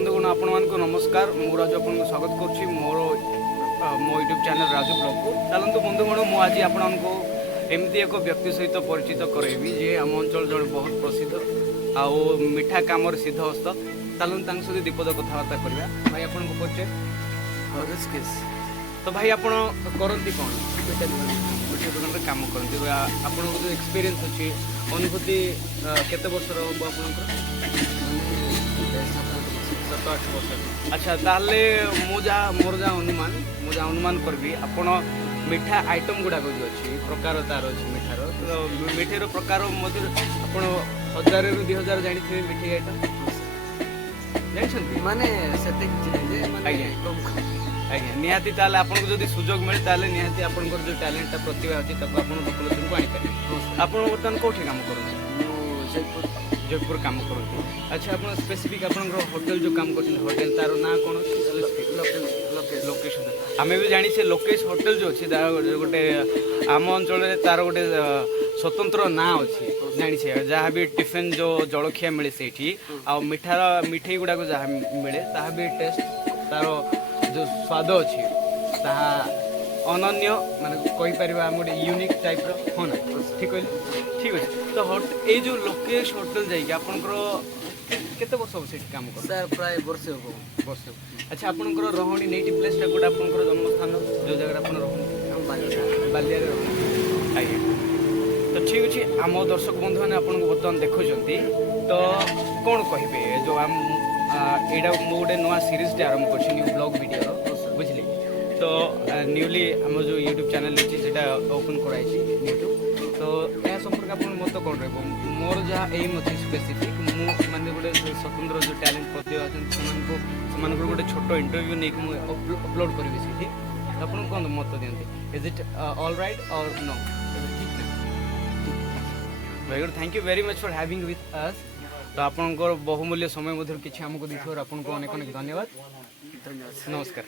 बंधुगण आपण मानक नमस्कार मु राजू आपन स्वागत करुच्ची मोर मो यूट्यूब चैनल राजू ब्लॉग को चलतु बंधुगण मु आज आपको एमती एक व्यक्ति सहित परिचित करेबी जे आम अंचल जड़े बहुत प्रसिद्ध आउ मिठा काम सिद्धहस्त चलतु सहित दीपद कथबार्ता करवा भाई आपन को परिचय तो भाई आप करती कौन गोटे दुकान काम करती आपन जो एक्सपीरियंस अच्छी अनुभूति केते वर्ष हम आप 7-8 वर्ष अच्छा ताले मोर जहाँ अनुमान करी आपण मिठा आइटम गुड़ाक जो अच्छी प्रकार तार अच्छी मिठार तो मिठाईर प्रकार मध्य आप 1000 ରୁ 2000 जानी मिठाई आइटम जानते माने आज्ञा निहाती ताले आपन को जदि सुजोग मिले ताले निहाती आपन जो टैलेंट प्रतिभा अच्छी ताको आपन पॉपुलेशन को आनी पारे आपन वर्तमान कोठी काम करते जयपुर काम करते अच्छा आप स्पेसिफिक आप होटेल जो काम करते होटेल तार ना कौन लोकेशन आम भी जानी से लोकेश होटेल जो अच्छी गोटे आम अंचल तार गोटे स्वतंत्र ना अच्छी जानी से जहाँ भी टिफिन जो जलखिया मिले से मिठाई गुड़ाक जहाँ मिले ता भी टेस्ट तार जो स्वाद अच्छी ताहा अनन्य माने कही परिबा हम गोटे यूनिक टाइप रो हो ना ठीक कहली ठीक अच्छे तो ये जो लोकेश होटेल जाइए आपंकर केते वर्ष हम सेठी काम कर सर प्राय वर्ष हो वर्ष अच्छा आपंकर रहणी नेटिव प्लेस टा गोटे आपंकर जन्म स्थान जो जगह आप रहनी बालिया आज्ञा तो ठीक अच्छे आम दर्शक बंधु मैंने आपको बर्तमान देखुं तो कौन कहे जो आम यहाँ गोटे नुआ सीरीज आरंभ कर न्यू ब्लॉग वीडियो बुझे तो न्यूली आम जो यूट्यूब चैनल अच्छी से ओपन कराई यूट्यूब तो यह संपर्क आप मत कौन रहा मोर जहाँ एम अच्छी स्पेसिफिक माने गोटे स्वतंत्र जो टैलेंट प्रतिभा अच्छे गोटे छोट इंटरव्यू नहीं मुझे अपलोड करी से आप कौन मत दिखते इज इट ऑल राइट और know very good thank you very much for having with us तो आपंकर बहुमूल्य समय मध्य किसी आमको देखिए आपको अनेक अनेक धन्यवाद धन्यवाद नमस्कार।